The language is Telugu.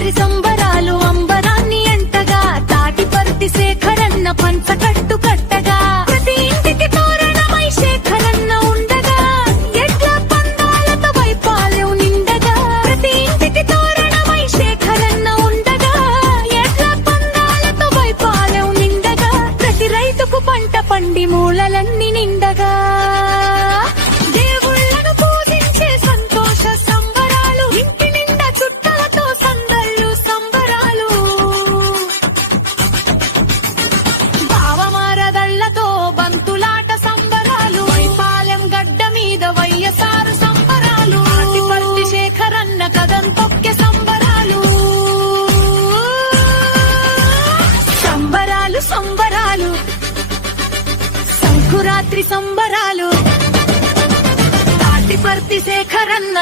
సంకురాత్రి సంబరాలు అంబరాన్ని ఎంతగా తాటిపర్తి శేఖరన్న పంచకట్టు కట్టగా ప్రతి ఇంటికి తోరణమై శేఖరన్న ఉండగా ఎడ్ల పందాలతో వైపాలెం నిండగా ప్రతి ఇంటికి తోరణమై శేఖరన్న ఉండగా ఎడ్ల పందాలతో వైపాలెం నిండగా ప్రతి రైతుకు పంట పండి మూలలన్నీ నిండగా సంబరాలు సంకురాత్రి సంబరాలు తాటిపర్తి శేఖరన్న